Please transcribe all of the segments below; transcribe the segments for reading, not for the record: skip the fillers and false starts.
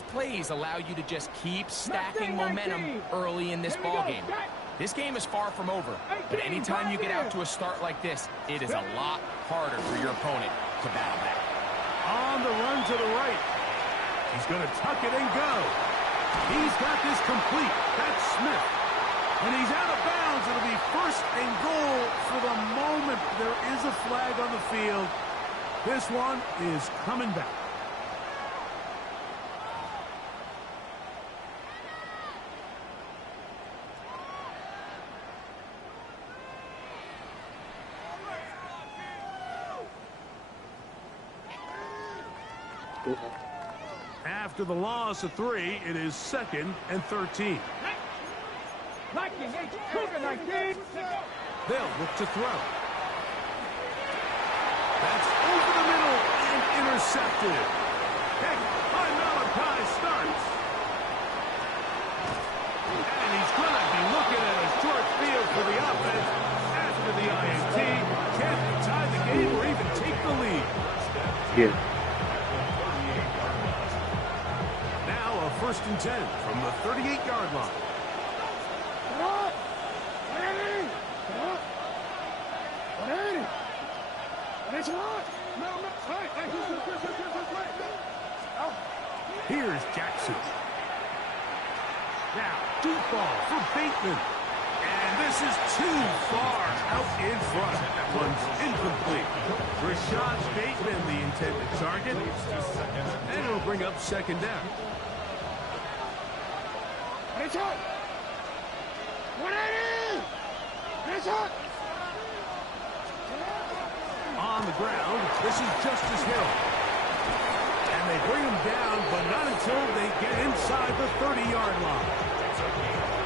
these plays allow you to just keep stacking momentum early in this ballgame. This game is far from over, but anytime you get out to a start like this, it is a lot harder for your opponent to battle back. On the run to the right. He's going to tuck it and go. He's got this complete. That's Smith. And he's out of bounds. It'll be first and goal for the moment there is a flag on the field. This one is coming back. After the loss of 3, it is 2nd and 13. They'll look to throw. That's over the middle and intercepted. Heck, by Malachi starts. And he's going to be looking at a short field for the offense after the INT. Can't tie the game or even take the lead. Yeah. Now a 1st and 10 from the 38-yard line. Here's Jackson. Now, deep ball for Bateman. And this is too far out in front. That one's incomplete. Rashad Bateman, the intended target. And it'll bring up 2nd down. On the ground, this is Justice Hill. And they bring him down, but not until they get inside the 30-yard line.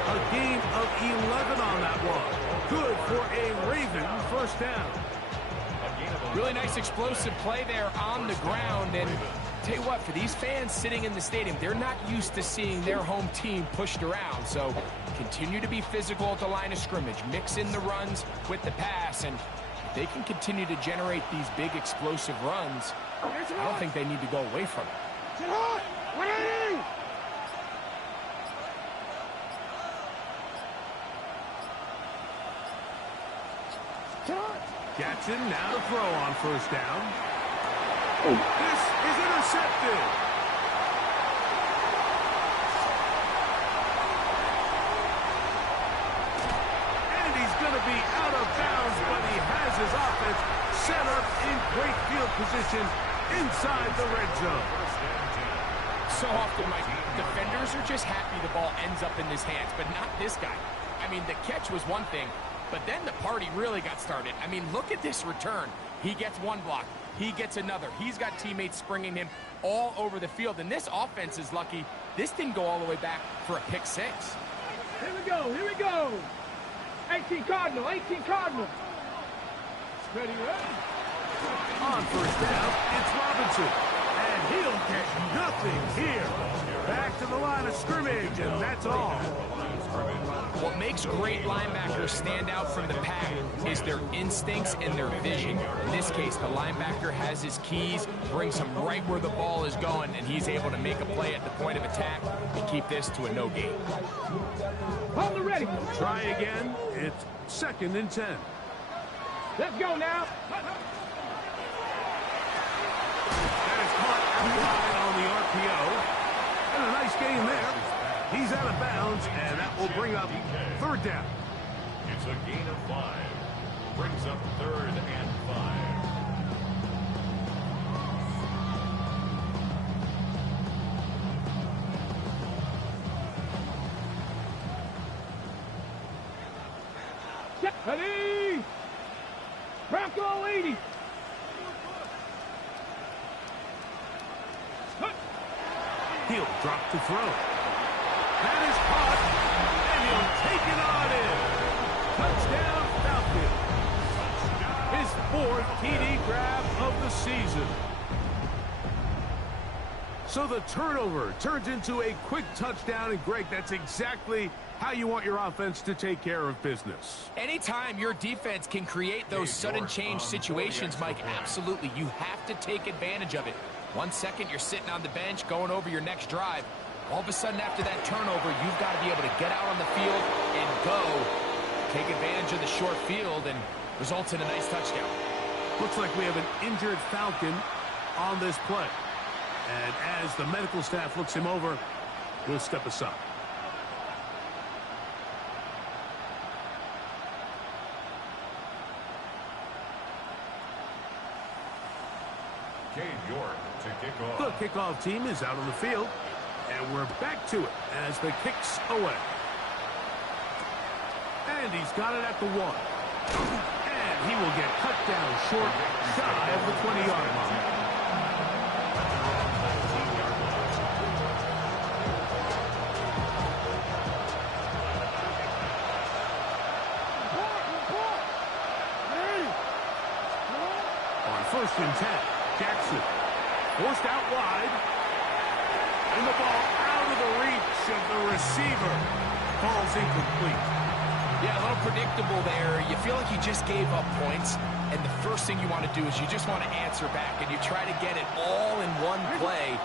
A gain of 11 on that one. Good for a Raven 1st down. Really nice explosive play there on the ground. And tell you what, for these fans sitting in the stadium, they're not used to seeing their home team pushed around. So continue to be physical at the line of scrimmage. Mix in the runs with the pass. And if they can continue to generate these big explosive runs, I don't think they need to go away from it. Jackson now to throw on 1st down. This is intercepted. And he's going to be out of bounds, but he has his offense set up in great field position inside the red zone. So often, Mike, defenders are just happy the ball ends up in his hands, but not this guy. I mean, the catch was one thing, but then the party really got started. I mean, look at this return. He gets one block. He gets another. He's got teammates springing him all over the field, and this offense is lucky. This didn't go all the way back for a pick 6. Here we go. Here we go. 18 Cardinal. 18 Cardinal. Ready, ready. On 1st down, it's Robinson. And he'll get nothing here. Back to the line of scrimmage, and that's all. What makes great linebackers stand out from the pack is their instincts and their vision. In this case, the linebacker has his keys, brings him right where the ball is going, and he's able to make a play at the point of attack and keep this to a no gain. Hold it ready. Try again. It's 2nd and 10. Let's go now. That is caught outside on the RPO. And a nice game there. He's out of bounds, and that will bring up 3rd down. It's a gain of 5. Brings up 3rd and 5. Ready. Bronco 80. He'll drop to throw. That is caught, and he'll take it on in. Touchdown, Falcons. His 4th TD grab of the season. So the turnover turns into a quick touchdown, and Greg, that's exactly how you want your offense to take care of business. Anytime your defense can create those sudden change situations, Mike, absolutely, you have to take advantage of it. 1 second, you're sitting on the bench going over your next drive. All of a sudden, after that turnover, you've got to be able to get out on the field and go. Take advantage of the short field and results in a nice touchdown. Looks like we have an injured Falcon on this play. And as the medical staff looks him over, we'll step aside. Cade York to kick off. The kickoff team is out on the field, and we're back to it as the kick's away. And he's got it at the 1. And he will get cut down short, shy of the 20-yard line. On 1st and 10, Jackson forced out wide. And the ball out of the reach of the receiver. Falls incomplete. Yeah, a little predictable there. You feel like you just gave up points, and the first thing you want to do is you just want to answer back, and you try to get it all in one play.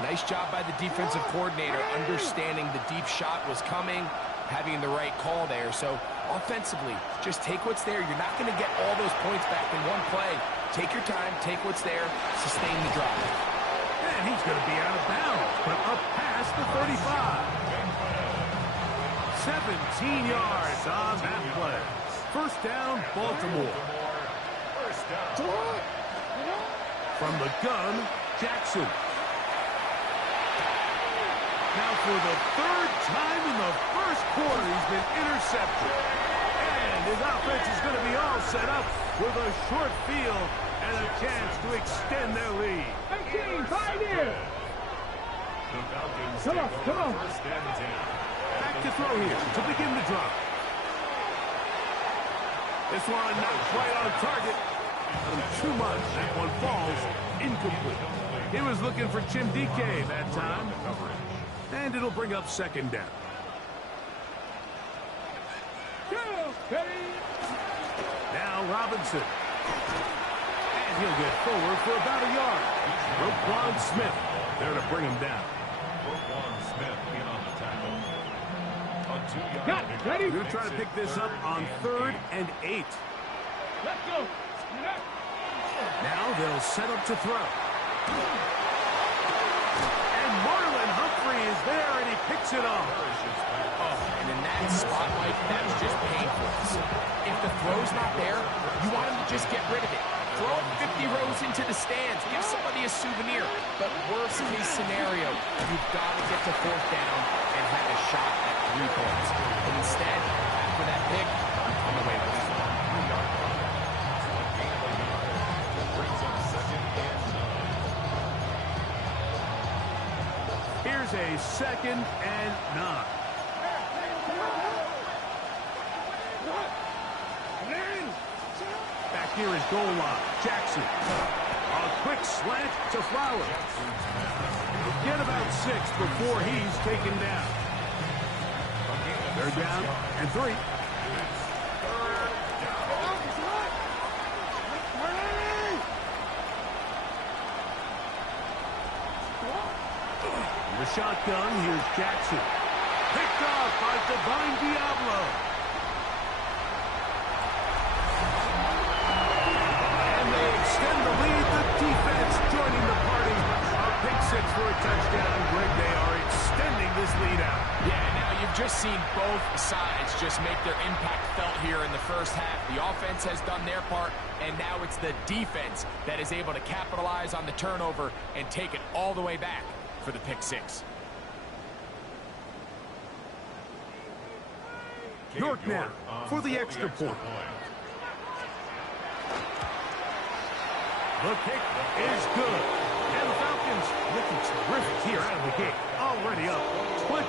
Nice job by the defensive coordinator, understanding the deep shot was coming, having the right call there. So offensively, just take what's there. You're not going to get all those points back in one play. Take your time, take what's there, sustain the drive. And he's going to be out of bounds, but up past the 35. 17 yards on that play. First down, Baltimore. First down. From the gun, Jackson. Now for the 3rd time in the first quarter, he's been intercepted. And his offense is going to be all set up with a short field and a chance to extend their lead. 18, 5 here. The Falcons Come on, take come over on. 1st and 10. Back to throw here to begin the drive. This one not quite on target. Too much. That one falls incomplete. He was looking for Jim DK that time. And it'll bring up 2nd down. Now Robinson. And he'll get forward for about a yard. Roquan Smith there to bring him down. Roquan Smith in on the tackle. A 2-yard Got it. Ready? We'll try to pick this up on 3rd and 8. Let's go. Now they'll set up to throw. And Marlon Humphrey is there, and he picks it off. Oh, and in that spot, Mike, that's just painful. If the throw's not there, you want him to just get rid of it. Throw it 50 rows into the stands. Give somebody a souvenir. But worst case scenario, you've got to get to 4th down and have a shot at 3 points. But instead, after that pick, you come away with it. Brings up 2nd and 9. Here's a 2nd and 9. Back here is goal line. Jackson. A quick slant to Flowers. Get about 6 before he's taken down. They're down and 3. The shotgun, here's Jackson. Picked off by Divine Diablo. And they extend the lead. The defense joining the party. A pick 6 for a touchdown. Greg, they are extending this lead out. Yeah, now you've just seen both sides just make their impact felt here in the first half. The offense has done their part, and now it's the defense that is able to capitalize on the turnover and take it all the way back for the pick 6. York now for the extra point. The kick is good. And the Falcons looking terrific here out of the gate. Already up 21-0.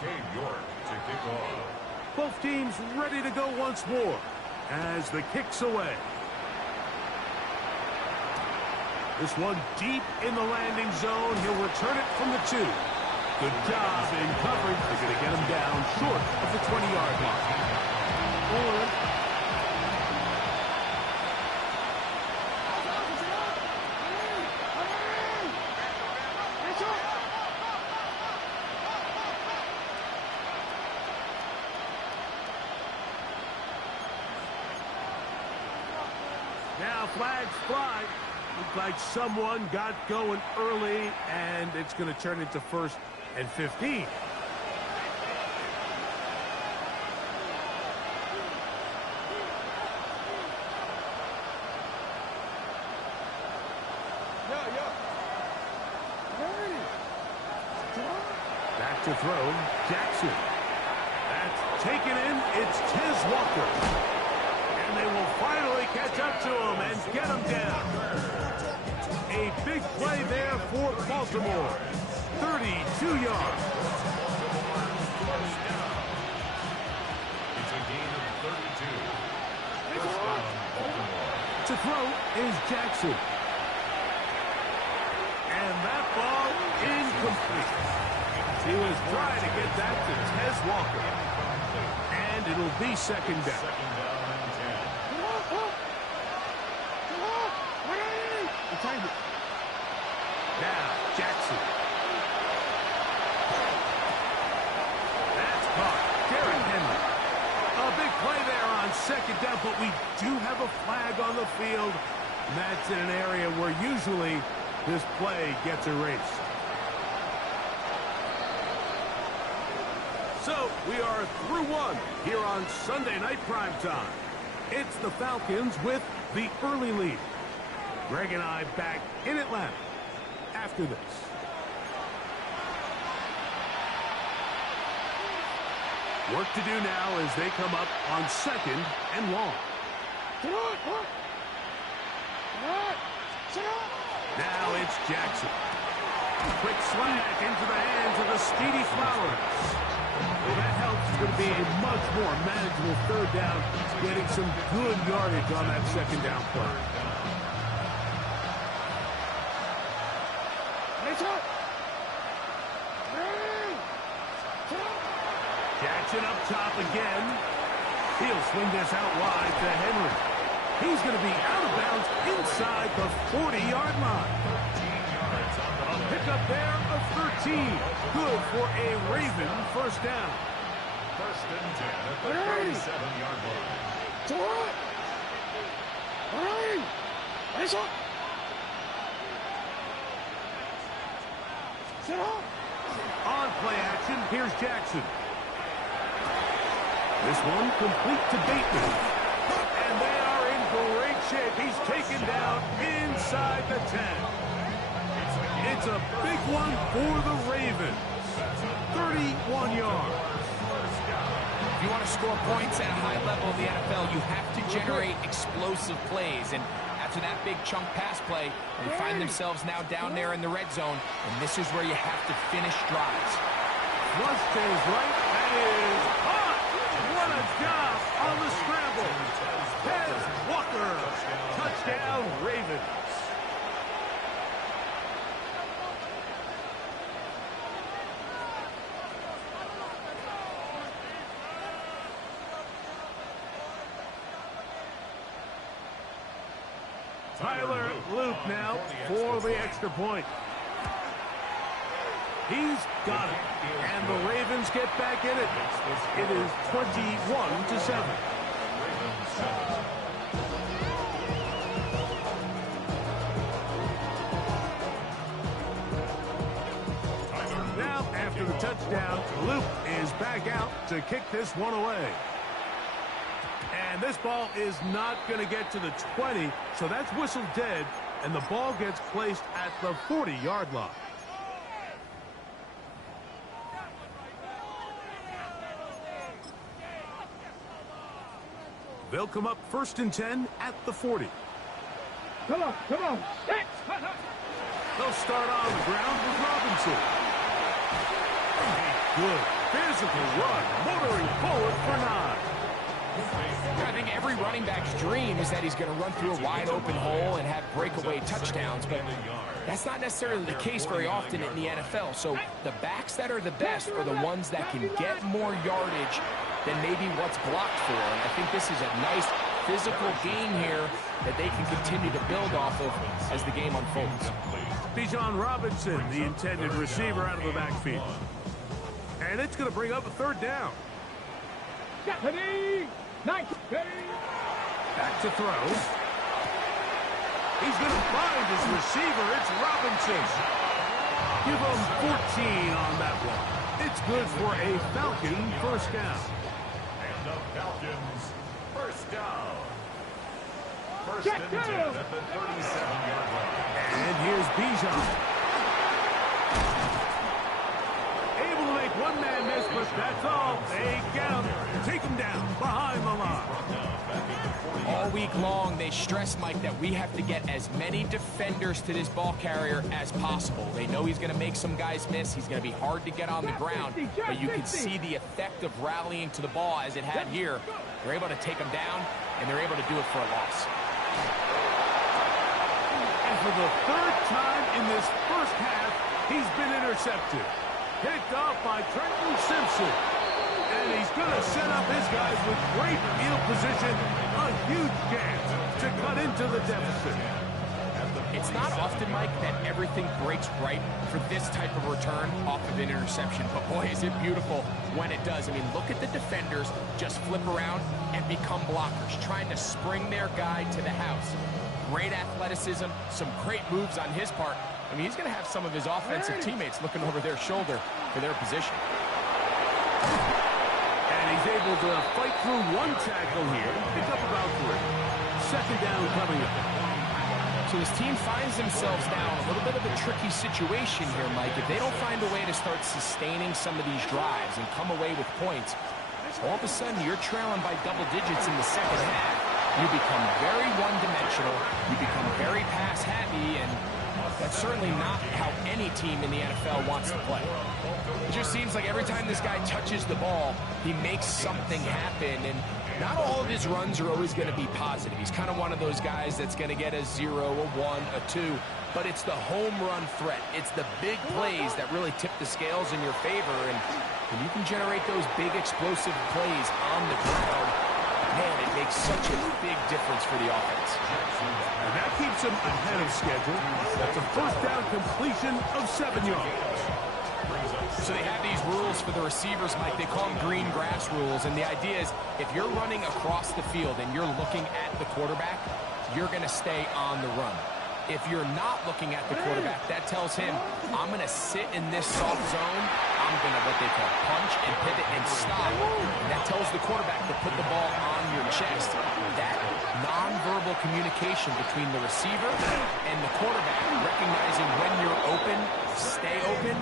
Cade York to kick off. Both teams ready to go once more as the kick's away. This one deep in the landing zone. He'll return it from the 2. Good job in coverage. They're going to get him down short of the 20-yard line. flags fly. Looked like someone got going early, and it's going to turn into 1st and 15. Back to throw, Jackson. That's taken in. It's Tez Walker. And they will finally catch up to him and get him down. A big play there for Baltimore. 32 yards. It's a gain of 32. First down, Baltimore. To throw is Jackson. And that ball incomplete. He was trying to get that to Tez Walker. And it'll be 2nd down. Second down and 10. Now, Jackson. That's caught. Derrick Henry. A big play there on 2nd down, but we do have a flag on the field. And that's in an area where usually this play gets erased. So, we are through one here on Sunday Night Primetime. It's the Falcons with the early lead. Greg and I back in Atlanta after this. Work to do now as they come up on 2nd and long. Now it's Jackson. Quick slant into the hands of the speedy Flowers. Well, that helps. It's going to be a much more manageable 3rd down, getting some good yardage on that 2nd down play. Jackson up top again. He'll swing this out wide to Henry. He's going to be out of bounds inside the 40-yard line. A pickup there of 13. Good for a Raven 1st down. 1st and 10 at the 37-yard line. On play action, here's Jackson. This one complete to Bateman. And they are in great shape. He's taken down inside the 10. It's a big one for the Ravens. 31 yards. If you want to score points at a high level in the NFL, you have to generate explosive plays. And after that big chunk pass play, they find themselves now down there in the red zone, and this is where you have to finish drives. Flush stays right. That is hot. What a job on the scramble. Tez Walker. Touchdown, Ravens. Tyler Loop now for the extra point. He's got it. And the Ravens get back in it. It is 21-7. Now, after the touchdown, Loop is back out to kick this one away. And this ball is not going to get to the 20, so that's whistled dead, and the ball gets placed at the 40-yard line. They'll come up 1st and 10 at the 40. Come on. They'll start on the ground with Robinson. A good physical run, motoring forward for 9. I think every running back's dream is that he's going to run through a wide open hole and have breakaway touchdowns, but that's not necessarily the case very often in the NFL. So the backs that are the best are the ones that can get more yardage than maybe what's blocked for. And I think this is a nice physical gain here that they can continue to build off of as the game unfolds. Bijan Robinson, the intended receiver, out of the backfield. And it's going to bring up a 3rd down. Back to throw. He's going to find his receiver. It's Robinson. Give him 14 on that one. It's good for a Falcon first down. And the Falcons first down. First Check and 10 down. at the 37-yard line. And here's Bijan. Able to make one man miss, but that's all. They get him. Take him down behind the line. All week long, they stress, Mike, that we have to get as many defenders to this ball carrier as possible. They know he's going to make some guys miss. He's going to be hard to get on the ground. But you can see the effect of rallying to the ball as it had here. They're able to take him down, and they're able to do it for a loss. And for the third time in this first half, he's been intercepted. Picked off by Trenton Simpson. And he's going to set up his guys with great field position. A huge chance to cut into the deficit. It's not often, Mike, that everything breaks right for this type of return off of an interception. But, boy, is it beautiful when it does. I mean, look at the defenders just flip around and become blockers, trying to spring their guy to the house. Great athleticism, some great moves on his part. I mean, he's going to have some of his offensive teammates looking over their shoulder for their position. And he's able to fight through one tackle here, pick up about 3. Second down coming up. So his team finds themselves now in a little bit of a tricky situation here, Mike. If they don't find a way to start sustaining some of these drives and come away with points, all of a sudden you're trailing by double digits in the second half. You become very one-dimensional. You become very pass-happy, and that's certainly not how any team in the NFL wants to play. It just seems like every time this guy touches the ball, he makes something happen, and not all of his runs are always going to be positive. He's kind of one of those guys that's going to get a 0, a 1, a 2, but it's the home run threat. It's the big plays that really tip the scales in your favor, and when you can generate those big explosive plays on the ground, man, it makes such a big difference for the offense. And that keeps him ahead of schedule. That's a first down completion of 7 yards. So they have these rules for the receivers, Mike. They call them green grass rules. And the idea is if you're running across the field and you're looking at the quarterback, you're going to stay on the run. If you're not looking at the quarterback, that tells him, I'm going to sit in this soft zone. I'm going to, what they call, punch and pivot and stop. And that tells the quarterback to put the ball on your chest. That nonverbal communication between the receiver and the quarterback, recognizing when you're open, stay open,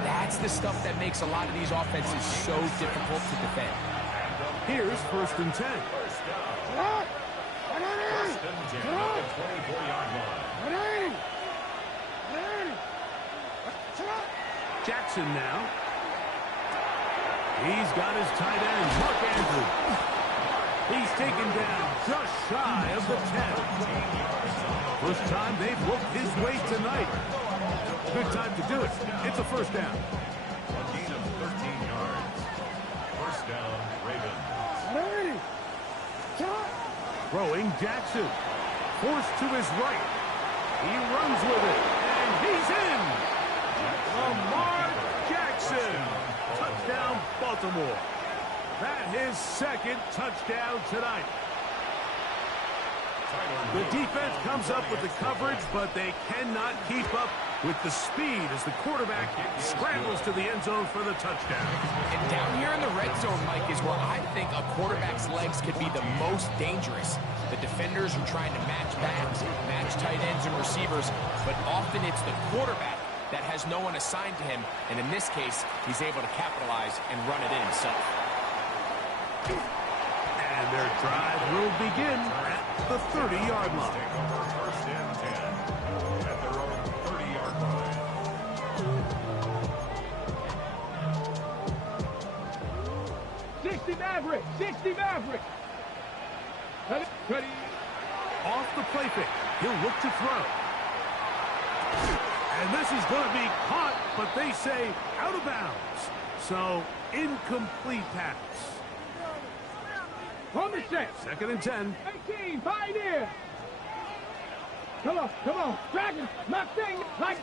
that's the stuff that makes a lot of these offenses so difficult to defend. Here's first and 10. Jackson now. He's got his tight end, Mark Andrews. He's taken down just shy of the 10. First time they've worked his way tonight. Good time to do it. It's a first down. A gain of 13 yards. First down, Ravens. Throwing Jackson. Forced to his right. He runs with it. And he's in. Lamar Jackson. Touchdown, Baltimore. That his second touchdown tonight. The defense comes up with the coverage, but they cannot keep up with the speed as the quarterback scrambles to the end zone for the touchdown. And down here in the red zone, Mike, is where I think a quarterback's legs could be the most dangerous. The defenders are trying to match backs, match tight ends and receivers, but often it's the quarterback that has no one assigned to him, and in this case, he's able to capitalize and run it in himself. And their drive will begin at the 30-yard line. First and 10 at their own 30-yard line. 60 Maverick! 60 Maverick! Ready? Off the play fake. He'll look to throw. And this is going to be caught, but they say out of bounds. So, incomplete pass. On the set. Second and 10. 18, Pioneer! Come on, Dragon, my thing, like...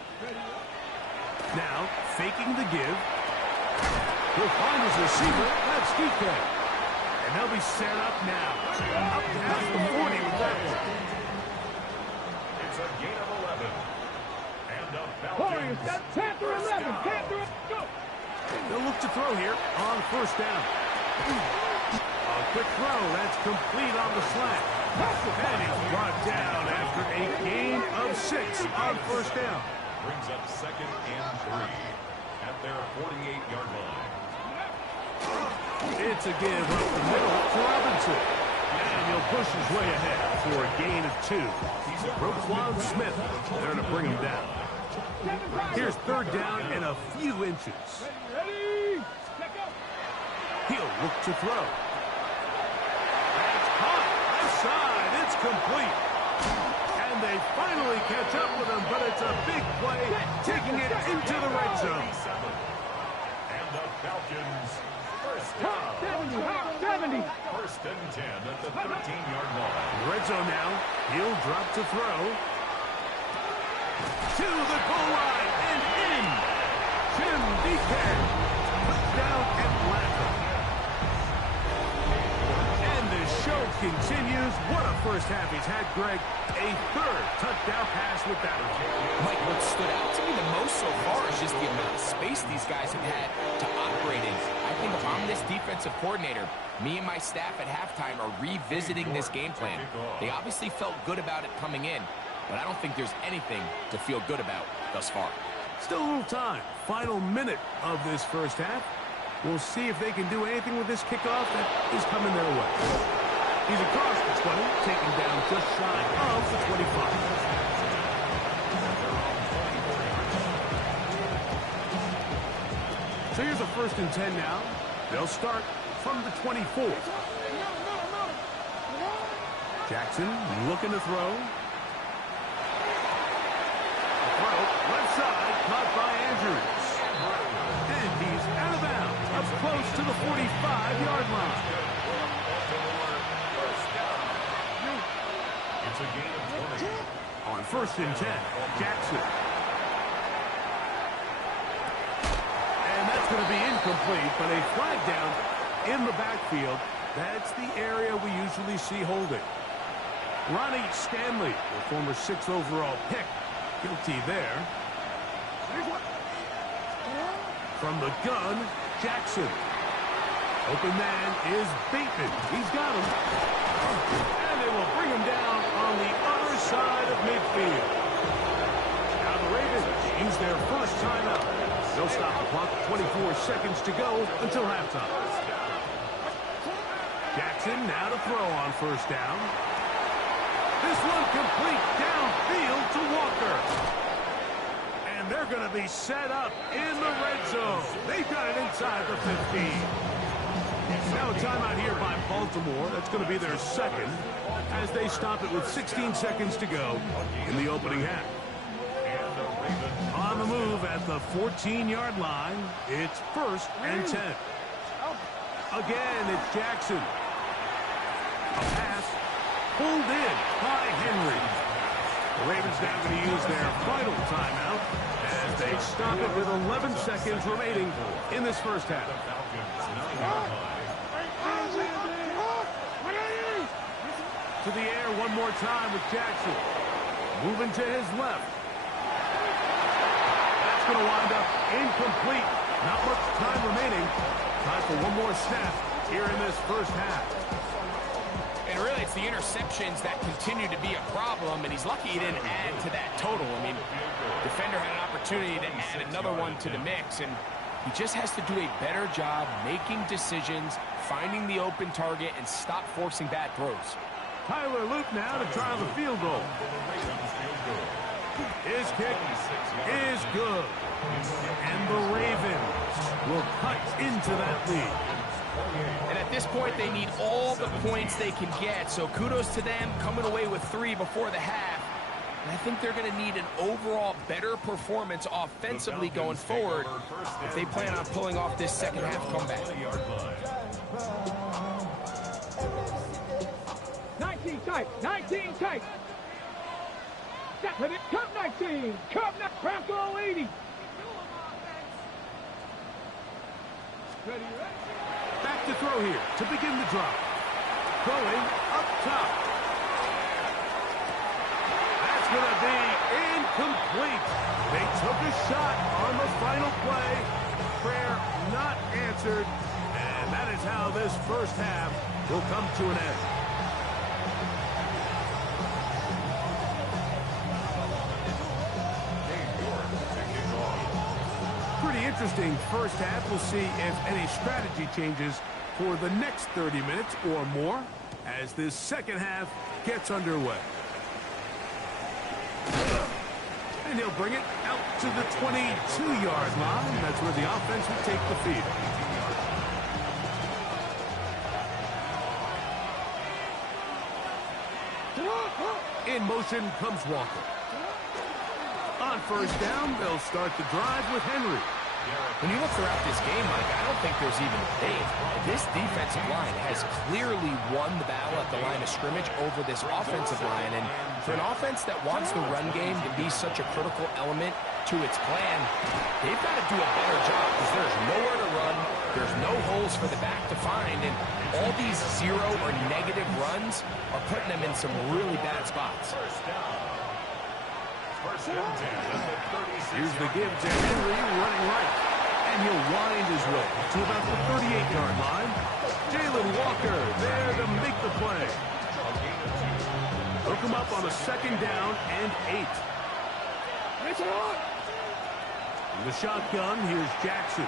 Now, faking the give. He'll find his receiver. That's DK. And they'll be set up now. Up past the 40 with that one. It's a gain of 11. And the Warriors, Falcons. that's Panther 11. Panther, go. They'll look to throw here on first down. A quick throw. That's complete on the slant. And he's brought down after a gain of 6 on first down. Brings up 2nd and 3 at their 48-yard line. It's a give up the middle to Robinson. And he'll push his way ahead for a gain of 2. Roquan Smith there to bring him down. Here's third down and a few inches. Ready? Let go. He'll look to throw. That's caught. Left side. It's complete. And they finally catch up with him, but it's a big play, taking it into the red zone. And the Falcons, first down. 70, hot 70. First and 10 at the 13-yard line. Red zone now. He'll drop to throw. To the goal line and in. Jim Deacon. Touchdown Atlanta. And the show continues. What a first half he's had, Greg. A third touchdown pass with that one. Mike, what stood out to me the most so far is just the amount of space these guys have had to operate in. I think if I'm this defensive coordinator, me and my staff at halftime are revisiting this game plan. They obviously felt good about it coming in, but I don't think there's anything to feel good about thus far. Still a little time. Final minute of this first half. We'll see if they can do anything with this kickoff that is coming their way. He's across the 20, taken down just shy of the 25. So here's a 1st and 10 now. They'll start from the 24. Jackson looking to throw. Throw, left side, caught by Andrews. And he's out of bounds, up close to the 45-yard line. It's a gain of 20. On 1st and 10, Jackson. And that's going to be incomplete, but a flag down in the backfield. That's the area we usually see holding. Ronnie Stanley, the former 6th overall pick, guilty there. From the gun, Jackson. Open man is Bateman. He's got him. And they will bring him down on the other side of midfield. Now the Ravens use their first timeout. They'll stop the clock with 24 seconds to go until halftime. Jackson now to throw on first down. This one complete downfield to Walker. And they're going to be set up in the red zone. They've got it inside the 15. Now a timeout here by Baltimore. That's going to be their second as they stop it with 16 seconds to go in the opening half. On the move at the 14-yard line, it's 1st and 10. Again, it's Jackson. A pass pulled in by Henry. The Ravens now going to use their final timeout as they stop it with 11 seconds remaining in this first half. To the air one more time with Jackson. Moving to his left. That's going to wind up incomplete. Not much time remaining. Time for one more snap here in this first half. And really, it's the interceptions that continue to be a problem, and he's lucky he didn't add to that total. I mean, defender had an opportunity to add another one to the mix, and he just has to do a better job making decisions, finding the open target, and stop forcing bad throws. Tyler Luke now to try the field goal. His kick is good. And the Ravens will cut into that lead. And at this point, they need all the points they can get. So kudos to them coming away with 3 before the half. And I think they're going to need an overall better performance offensively going forward if they plan on pulling off this second half comeback. 19 tight, 19 tight. Step with it, Cup 19, Cup Bronco 80. Ready, ready. Back to throw here to begin the drop. Throwing up top. That's It's going to be incomplete. They took a shot on the final play. Prayer not answered. And that is how this first half will come to an end. Pretty interesting first half. We'll see if any strategy changes for the next 30 minutes or more as this second half gets underway. And he'll bring it out to the 22-yard line. That's where the offense will take the field. In motion comes Walker. On first down, they'll start the drive with Henry. When you look throughout this game, Mike, I don't think there's even a debate. This defensive line has clearly won the battle at the line of scrimmage over this offensive line. And for an offense that wants the run game to be such a critical element to its plan, they've got to do a better job because there's nowhere to run. There's no holes for the back to find. And all these zero or negative runs are putting them in some really bad spots. Here's the give to Henry running right. And he'll wind his way to about the 38-yard line. Jalen Walker there to make the play. Hook him up on a second down and 8. In the shotgun, here's Jackson.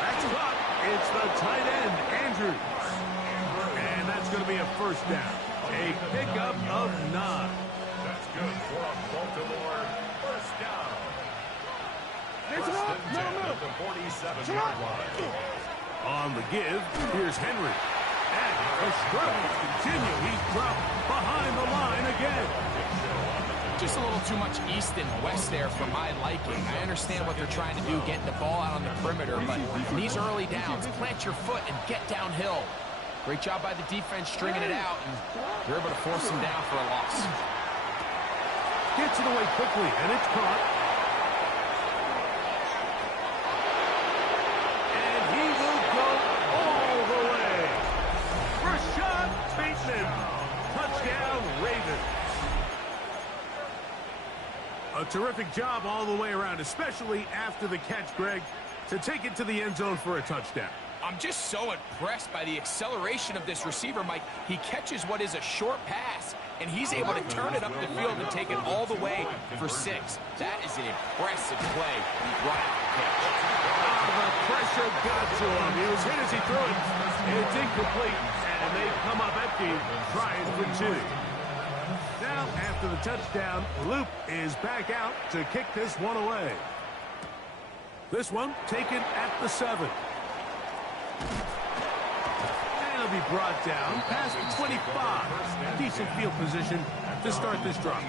That's caught. It's the tight end, Andrews. And that's going to be a first down. A pickup of 9. That's good for a Baltimore first down. It's up. First and 10 at the 47-yard line. On the give, here's Henry. And the struggles continue. He's dropped behind the line again. Just a little too much east and west there for my liking. I understand what they're trying to do, getting the ball out on the perimeter, but in these early downs, plant your foot and get downhill. Great job by the defense stringing it out, and they're able to force him down for a loss. Gets it away quickly, and it's caught. And he will go all the way. Rashad Bateman. Touchdown, Ravens. A terrific job all the way around, especially after the catch, Greg, to take it to the end zone for a touchdown. I'm just so impressed by the acceleration of this receiver, Mike. He catches what is a short pass, and he's able to turn it up the field and take it all the way for 6. That is an impressive play right off the catch. The pressure got to him. He was hit as he threw it. It's incomplete, and they come up empty, trying for 2. Now, after the touchdown, Loop is back out to kick this one away. This one taken at the 7. And he'll be brought down past the 25. Decent field position to start this drive.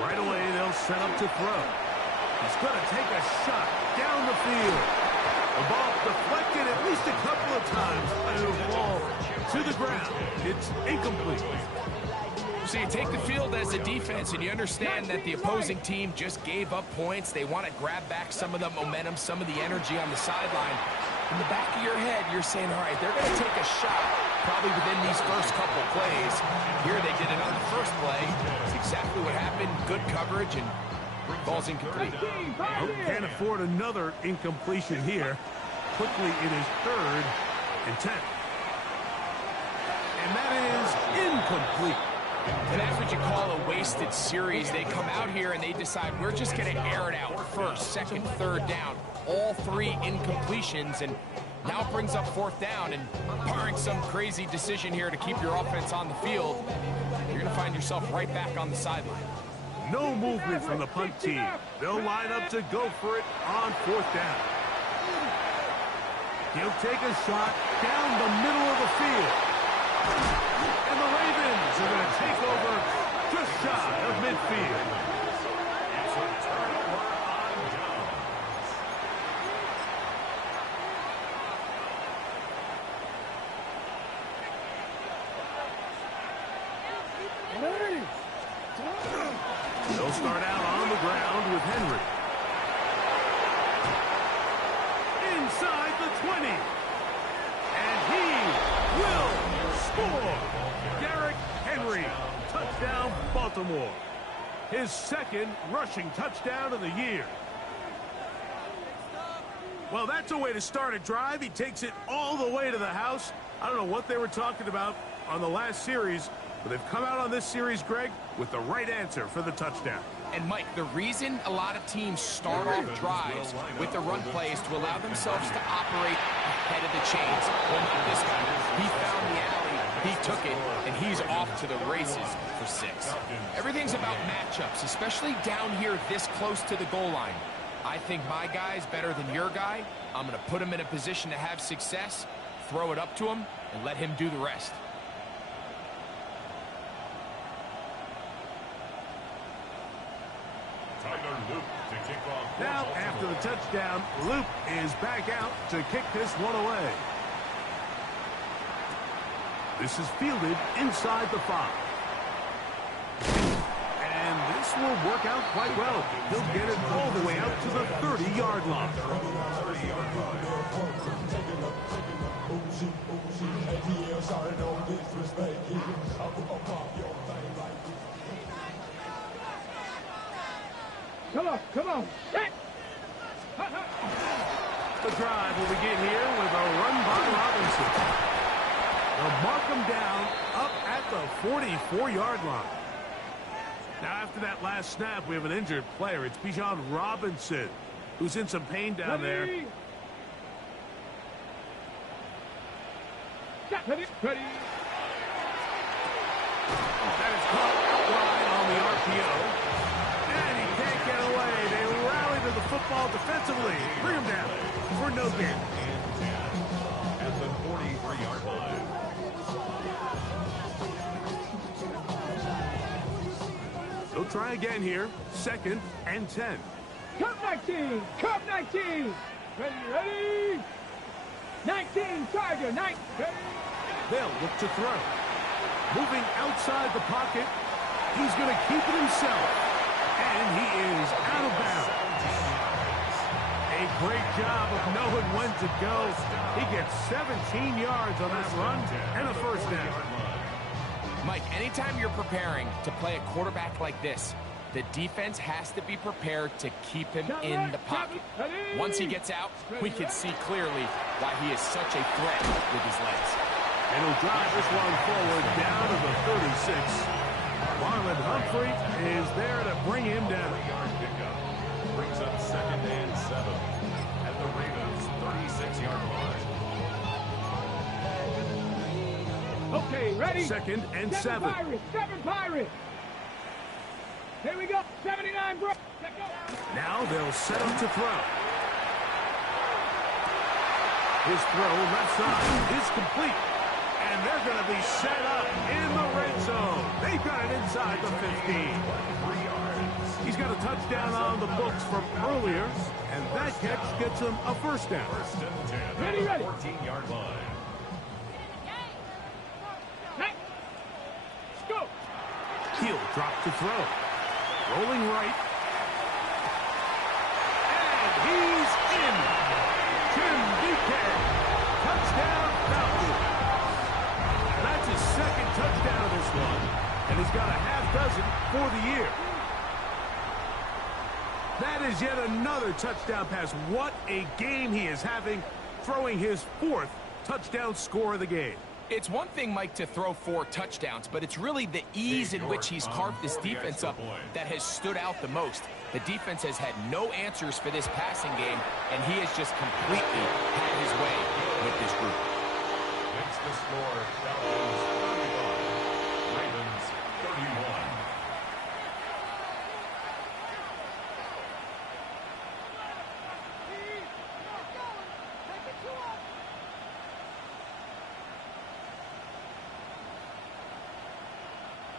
Right away, they'll set up to throw. He's going to take a shot down the field. The ball deflected at least a couple of times. And it'll fall to the ground. It's incomplete. So you take the field as a defense, and you understand that the opposing team just gave up points. They want to grab back some of the momentum, some of the energy on the sideline. In the back of your head, you're saying, all right, they're going to take a shot probably within these first couple plays. Here they did it on the first play. It's exactly what happened. Good coverage, and ball's incomplete. Can't afford another incompletion here. Quickly, it is 3rd and 10. And that is incomplete. And that's what you call a wasted series. They come out here and they decide we're just going to air it out. First, second, third down. All 3 incompletions, and now it brings up 4th down. And barring some crazy decision here to keep your offense on the field, you're going to find yourself right back on the sideline. No movement from the punt team. They'll line up to go for it on 4th down. He'll take a shot down the middle of the field. And the Ravens are going to take over just shy of midfield. They'll start out on the ground with Henry. Inside the 20. And he will score. Derrick Henry, touchdown Baltimore. His second rushing touchdown of the year. Well, that's a way to start a drive. He takes it all the way to the house. I don't know what they were talking about on the last series, but they've come out on this series, Greg, with the right answer for the touchdown. And, Mike, the reason a lot of teams start off drives with the run play is to allow themselves to operate ahead of the chains. Well, not this guy. He found the alley, he took it, and he's off to the races for 6. Everything's about matchups, especially down here this close to the goal line. I think my guy's better than your guy. I'm going to put him in a position to have success, throw it up to him, and let him do the rest. Now, after the touchdown, Luke is back out to kick this one away. This is fielded inside the 5. And this will work out quite well. He'll get it all the way out to the 30-yard line. Come on, come on. The drive will begin here with a run by Robinson. They'll mark him down up at the 44-yard line. Now, after that last snap, we have an injured player. It's Bijan Robinson, who's in some pain down there. Ready. That is caught outside on the RPO. And he can't get away. They rally to the football defensively. Bring him down for no gain. At the 43-yard line. They'll try again here. 2nd and 10. Cup 19. Cup 19. Ready, ready. 19, Tiger, 19. Ready. They'll look to throw. Moving outside the pocket. He's going to keep it himself. And he is out of bounds. A great job of knowing when to go. He gets 17 yards on that run and a first down. Mike, anytime you're preparing to play a quarterback like this, the defense has to be prepared to keep him in the pocket. Once he gets out, we can see clearly why he is such a threat with his legs. And he'll drive this one forward down to the 36. Marlon Humphrey is there to bring him down. 3-yard pickup brings up 2nd and 7 at the Ravens' 36-yard line. Okay, ready. 2nd and 7. Seven Pirates. Here we go. 79, bro. Now they'll set him to throw. His throw left side is complete. And they're going to be set up in the red zone. They've got it inside the 15. He's got a touchdown on the books from earlier, and that catch gets him a first down. 1st and 10 Ready, ready. 14-yard line. Hey. Let's go. Heel drop to throw. Rolling right. And he's in. Tim Buchanan. Touchdown Falcons. That's his 2nd touchdown of this one. And he's got a half dozen for the year. That is yet another touchdown pass. What a game he is having, throwing his 4th touchdown score of the game. It's one thing, Mike, to throw 4 touchdowns, but it's really the ease in which he's carved this defense up that has stood out the most. The defense has had no answers for this passing game, and he has just completely had his way with this group. Makes the score Falcons 31, Ravens 31.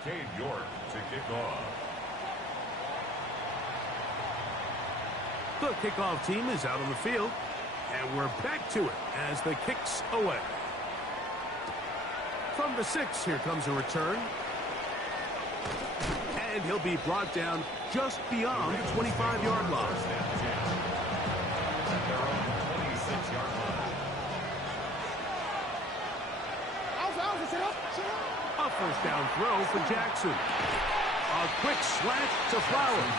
Cade York to kick off. The kickoff team is out on the field, and we're back to it as the kick's away. From the 6, here comes a return. And he'll be brought down just beyond the 25-yard line. At their own 26-yard line. A first down throw for Jackson. A quick slant to Flowers.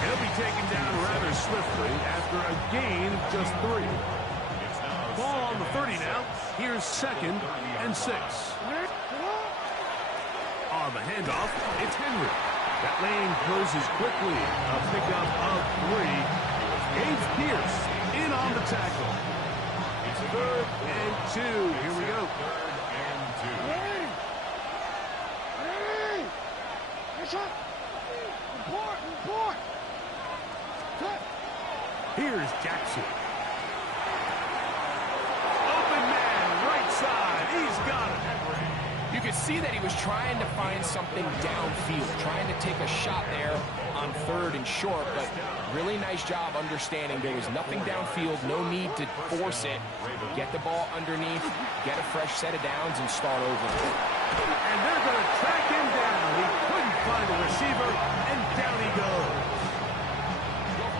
He'll be taken down rather swiftly after a gain of just 3. Ball on the 30 now. Here's 2nd and 6. On the handoff, it's Henry. That lane closes quickly. A pickup of 3. Gaines Pierce in on the tackle. It's 3rd and 2. Here we go. 3rd and 2. Here's Jackson. Open man, right side. He's got it. You could see that he was trying to find something downfield, trying to take a shot there on 3rd and short, but really nice job understanding there was nothing downfield, no need to force it. Get the ball underneath, get a fresh set of downs, and start over. And they're going to track him down. He couldn't find a receiver, and down he goes.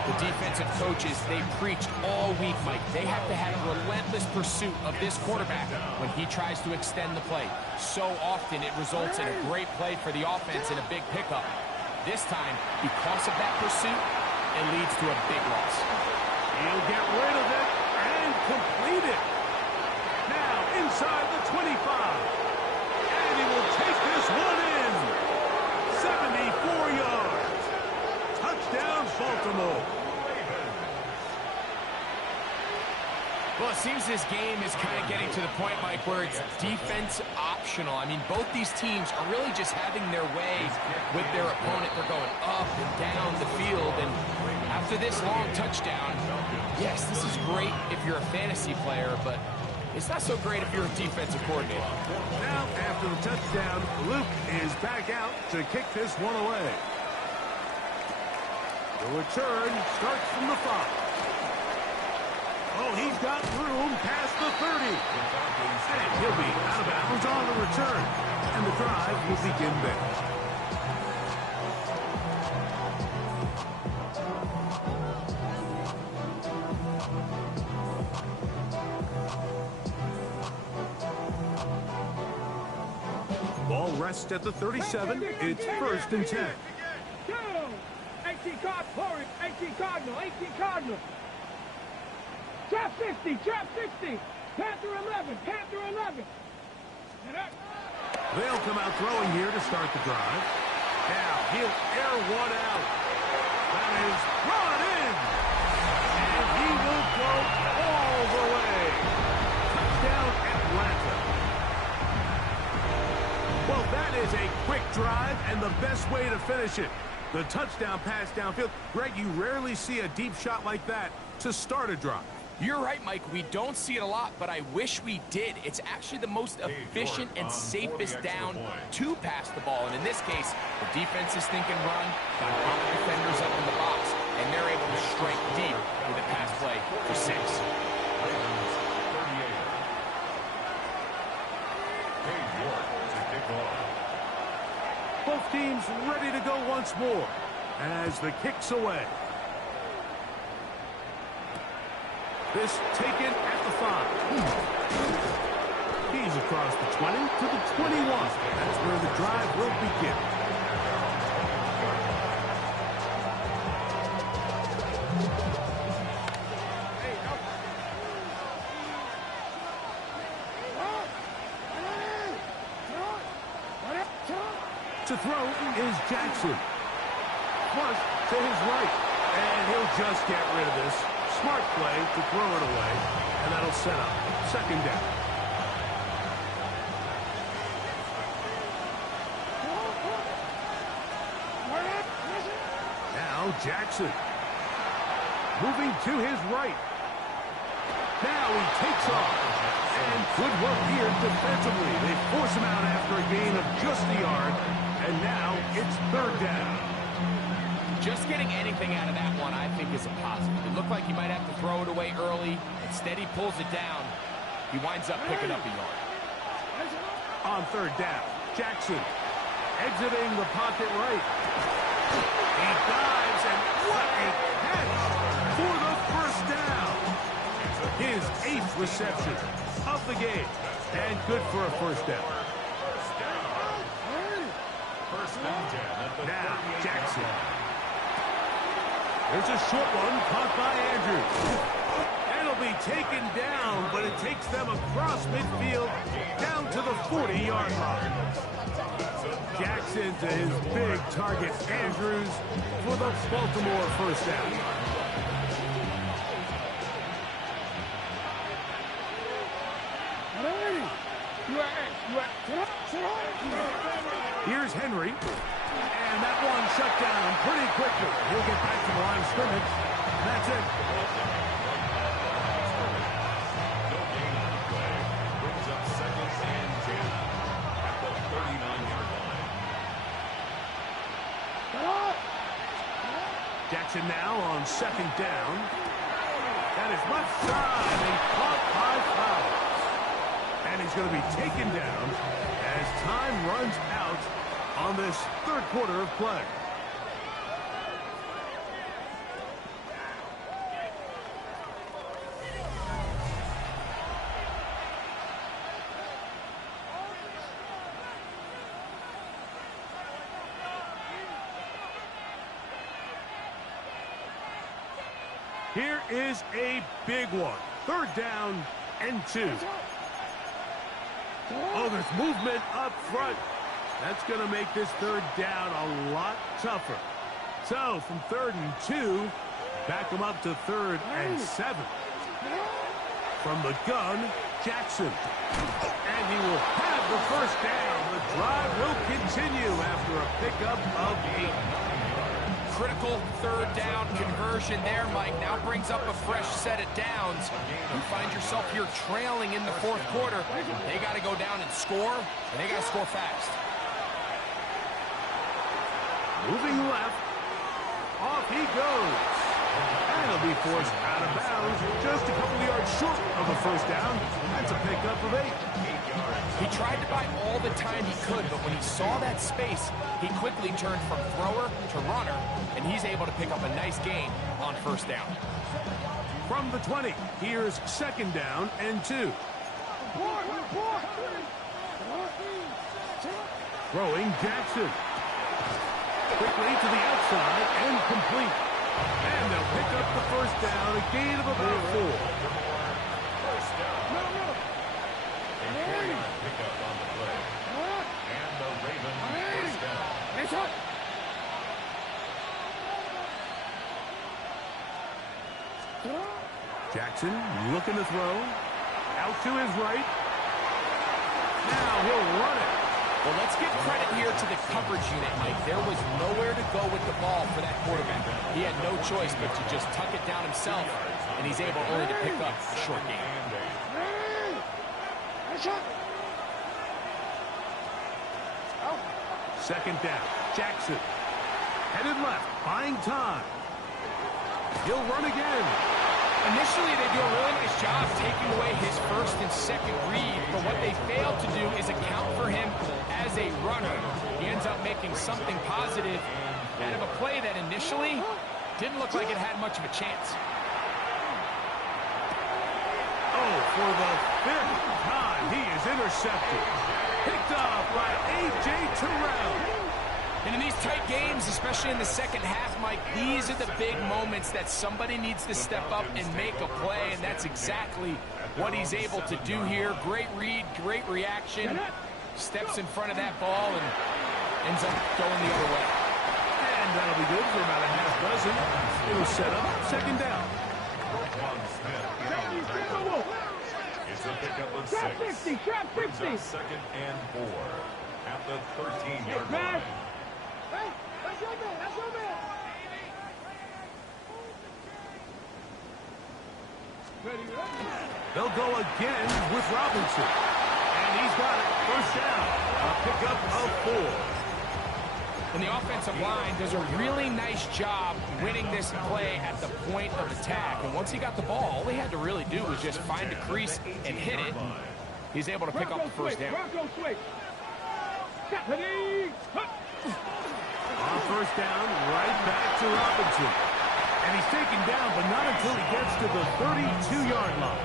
The defensive coaches, they preached all week, Mike. They have to have a relentless pursuit of this quarterback when he tries to extend the play. So often it results in a great play for the offense and a big pickup. This time, because of that pursuit, it leads to a big loss. He'll get rid of it and complete it. Now inside the 25. And he will take this one in. 74 yards. Touchdown, Baltimore. Well, it seems this game is kind of getting to the point, Mike, where it's defense optional. I mean, both these teams are really just having their way with their opponent. They're going up and down the field, and after this long touchdown, yes, this is great if you're a fantasy player, but it's not so great if you're a defensive coordinator. Now, after the touchdown, Luke is back out to kick this one away. The return starts from the 5. Oh, he's got room past the 30. And he'll be out of bounds on the return. And the drive will begin there. Ball rests at the 37. It's 1st and 10. 18 Cardinal, 18 Cardinal. Trap 60, trap 60. Panther 11, Panther 11. They'll come out throwing here to start the drive. Now he'll air one out. That is brought in. And he will go all the way. Touchdown, Atlanta. Well, that is a quick drive and the best way to finish it. The touchdown pass downfield. Greg, you rarely see a deep shot like that to start a drive. You're right, Mike. We don't see it a lot, but I wish we did. It's actually the most efficient and safest down to pass the ball. And in this case, the defense is thinking run, got a lot of defenders up in the box, and they're able to strike deep with a pass play for 6. Both teams ready to go once more as the kick's away. This taken at the 5. He's across the 20 to the 21. That's where the drive will begin. To throw is Jackson. Flush to his right. And he'll just get rid of this. Smart play to throw it away. And that'll set up 2nd down. Now Jackson. Moving to his right. Now he takes off. And good work here defensively. They force him out after a gain of just a yard. And now it's 3rd down. Just getting anything out of that one, I think, is a positive. It looked like he might have to throw it away early. Instead, he pulls it down. He winds up picking up a yard. On 3rd down, Jackson. Exiting the pocket right. He dives, and what a catch for the first down. His 8th reception of the game, and good for a first down. Now, Jackson. There's a short one caught by Andrews. It'll be taken down, but it takes them across midfield down to the 40-yard line. Jackson to his big target, Andrews, for the Baltimore first down. Here's Henry. And that one shut down pretty quickly. He'll get back to the line of scrimmage. That's it. No gain on the play. Brings up 2nd and 10 at the 39-yard line. Jackson now on 2nd down. That is left side and caught by Flowers. And he's going to be taken down as time runs out on this 3rd quarter of play. Here is a big one. 3rd down and 2. Oh, there's movement up front. That's going to make this 3rd down a lot tougher. So, from 3rd and 2, back them up to 3rd and 7. From the gun, Jackson. And he will have the first down. The drive will continue after a pickup of 8. Critical 3rd down conversion there, Mike. Now brings up a fresh set of downs. You find yourself here trailing in the 4th quarter. They got to go down and score, and they got to score fast. Moving left. Off he goes. And he'll be forced out of bounds just a couple of yards short of a first down. That's a pickup of 8. He tried to buy all the time he could, but when he saw that space, he quickly turned from thrower to runner, and he's able to pick up a nice gain on first down. From the 20, here's 2nd down and 2. Throwing Jackson. Quickly to the outside and complete. And they'll pick up the first down, a gain of about 4. First down. A pickup on the play. And the Ravens first down. Jackson looking to throw. Out to his right. Now he'll run it. Well, let's give credit here to the coverage unit, Mike. There was nowhere to go with the ball for that quarterback. He had no choice but to just tuck it down himself, and he's able only to pick up a short gain. 2nd down. Jackson. Headed left. Buying time. He'll run again. Initially, they do a really nice job taking away his 1st and 2nd read, but what they failed to do is account for him as a runner. He ends up making something positive out of a play that initially didn't look like it had much of a chance. Oh, for the 5th time, he is intercepted. Picked off by A.J. Terrell. And in these tight games, especially in the second half, Mike, these are the big moments that somebody needs to step up and make a play, and that's exactly what he's able to do here. Great read, great reaction. Steps in front of that ball and ends up going the other way. And that'll be good for about a half dozen. It'll set up 2nd down. It's a pickup of 6. Trap 60, trap 60. Brings up 2nd and 4 at the 13-yard line. Hey, that's your man, that's your man. They'll go again with Robinson. And he's got it. First down. A pickup of 4. And the offensive line does a really nice job winning this play at the point of attack. And once he got the ball, all he had to really do was just find a crease and hit it. He's able to pick up the first down. Ready? On first down, right back to Robinson. And he's taken down, but not until he gets to the 32-yard line.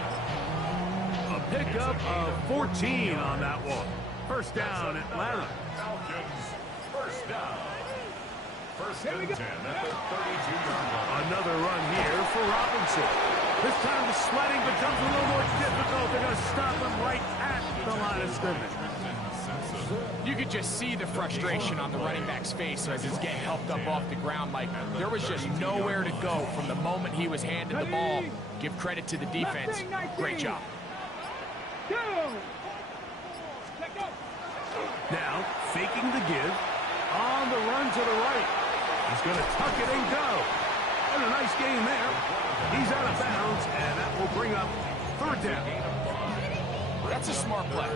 A pickup of 14 on that one. First down, Atlanta. Falcons, first down. First and 10 at the 32-yard line. Another run here for Robinson. This time the sledding becomes a little more difficult. They're going to stop him right at the line of scrimmage. You could just see the frustration on the running back's face as he's getting helped up off the ground, Mike. There was just nowhere to go from the moment he was handed the ball. Give credit to the defense. Great job. Now, faking the give. On the run to the right. He's going to tuck it and go. And a nice gain there. He's out of bounds, and that will bring up third down. That's a smart play.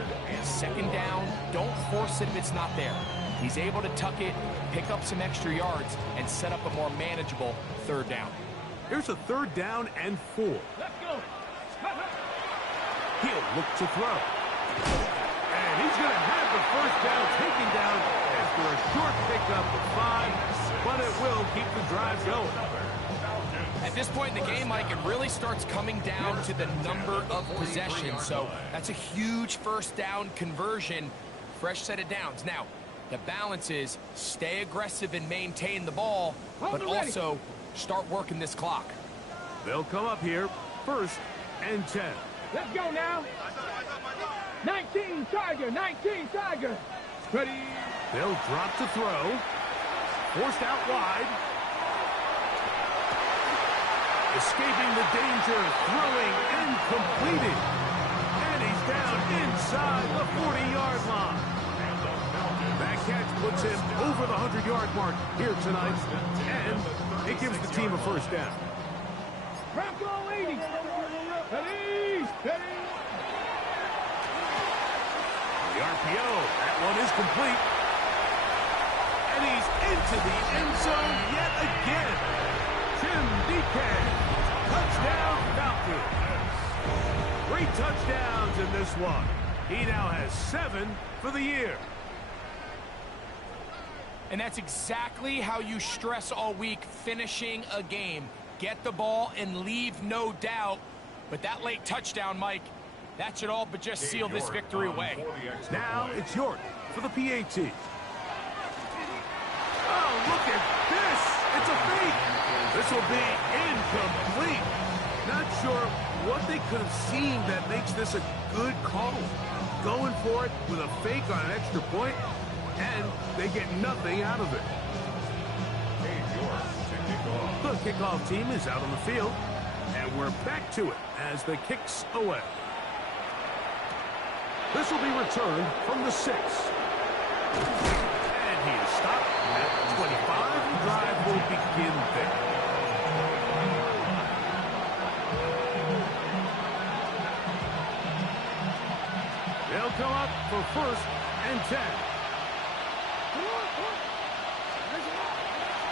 Second down, don't force it if it's not there. He's able to tuck it, pick up some extra yards, and set up a more manageable third down. Here's a third down and 4. Let's go. He'll look to throw. And he's going to have the first down taken down after a short pickup of 5, but it will keep the drive going. At this point in the game, Mike, it really starts coming down to the number of possessions. So that's a huge first down conversion. Fresh set of downs. Now, the balance is stay aggressive and maintain the ball, but also start working this clock. They'll come up here, first and 10. Let's go now. 19 Tiger, 19 Tiger. Ready? They'll drop to throw. Forced out wide. Escaping the danger, throwing and completing. And he's down inside the 40-yard line. That catch puts him over the 100-yard mark here tonight. And it gives the team a first down. Bronco 80. Ready? Ready? The RPO, that one is complete. And he's into the end zone yet again. Tim DK, touchdown Falcons. 3 touchdowns in this one. He now has 7 for the year. And that's exactly how you stress all week, finishing a game. Get the ball and leave no doubt. But that late touchdown, Mike, that should all but just seal this victory away. Now it's York for the PAT. Oh, look at this. It's a fake. This will be incomplete. Not sure what they could have seen that makes this a good call. Going for it with a fake on an extra point, and they get nothing out of it. The kickoff team is out on the field, and we're back to it as the kick's away. This will be returned from the 6. And he is stopped at 25. The drive will begin there. They'll come up for first and 10.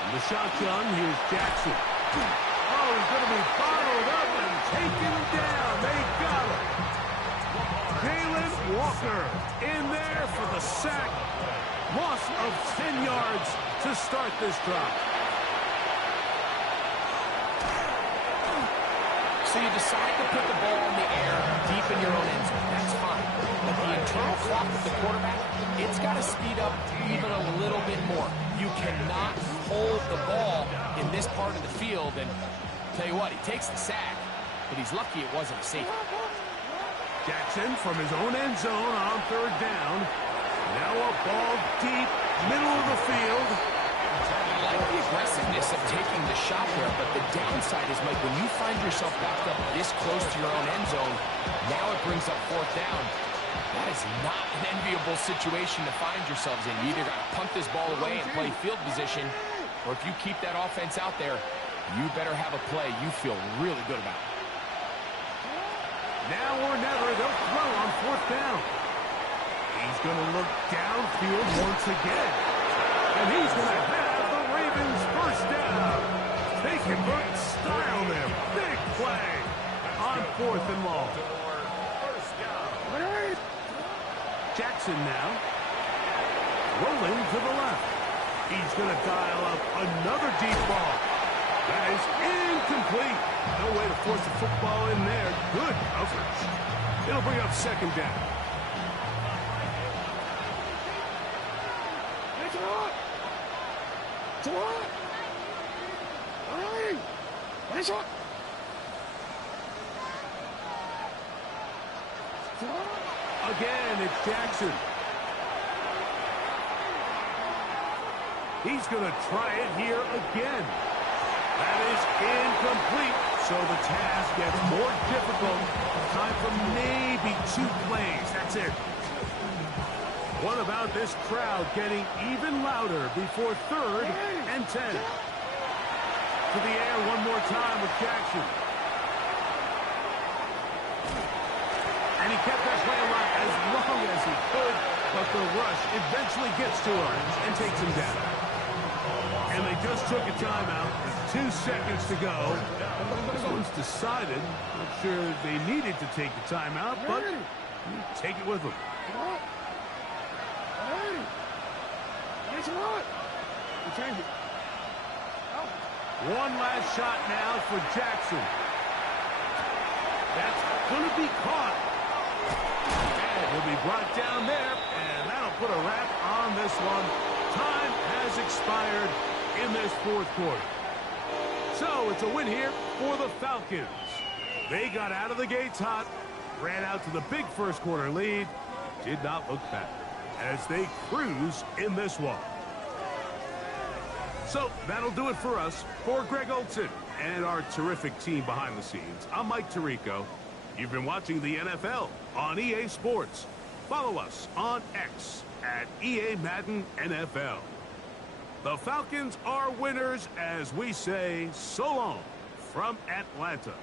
And the shotgun, here's Jackson. Oh, he's going to be bottled up and taken down. They got him. Jalen Walker in there for the sack. Loss of 10 yards to start this drive. So you decide to put the ball in the air deep in your own end zone. That's fine. But the internal clock of the quarterback, it's got to speed up even a little bit more. You cannot hold the ball in this part of the field. And tell you what, he takes the sack, but he's lucky it wasn't a safety. Jackson from his own end zone on third down. Now a ball deep, middle of the field. I like the aggressiveness of taking the shot there, but the downside is, Mike, when you find yourself backed up this close to your own end zone, now it brings up fourth down. That is not an enviable situation to find yourselves in. You either got to punt this ball away and play field position, or if you keep that offense out there, you better have a play you feel really good about. Now or never, they'll throw on fourth down. He's going to look downfield once again. And he's going to have the Ravens first down. They convert style there. Big play on fourth and long. Jackson now. Rolling to the left. He's going to dial up another deep ball. That is incomplete. No way to force the football in there. Good coverage. It'll bring up second down. That's right. That's right. Hey, that's right. Again, it's Jackson. He's going to try it here again. That is incomplete. So the task gets more difficult. Time for maybe 2 plays. That's it. What about this crowd getting even louder before 3rd and 10? To the air one more time with Jackson. And he kept that play alive as long as he could, but the rush eventually gets to him and takes him down. And they just took a timeout. 2 seconds to go. This one's decided. Not sure they needed to take the timeout, but take it with them. That's right. You change it. One last shot now for Jackson. That's going to be caught. And he'll be brought down there, and that'll put a wrap on this one. Time has expired in this 4th quarter. So it's a win here for the Falcons. They got out of the gates hot, ran out to the big 1st quarter lead, did not look back as they cruise in this one. So that'll do it for us. For Greg Olsen and our terrific team behind the scenes, I'm Mike Tirico. You've been watching the NFL on EA Sports. Follow us on X at EA Madden NFL. The Falcons are winners as we say so long from Atlanta.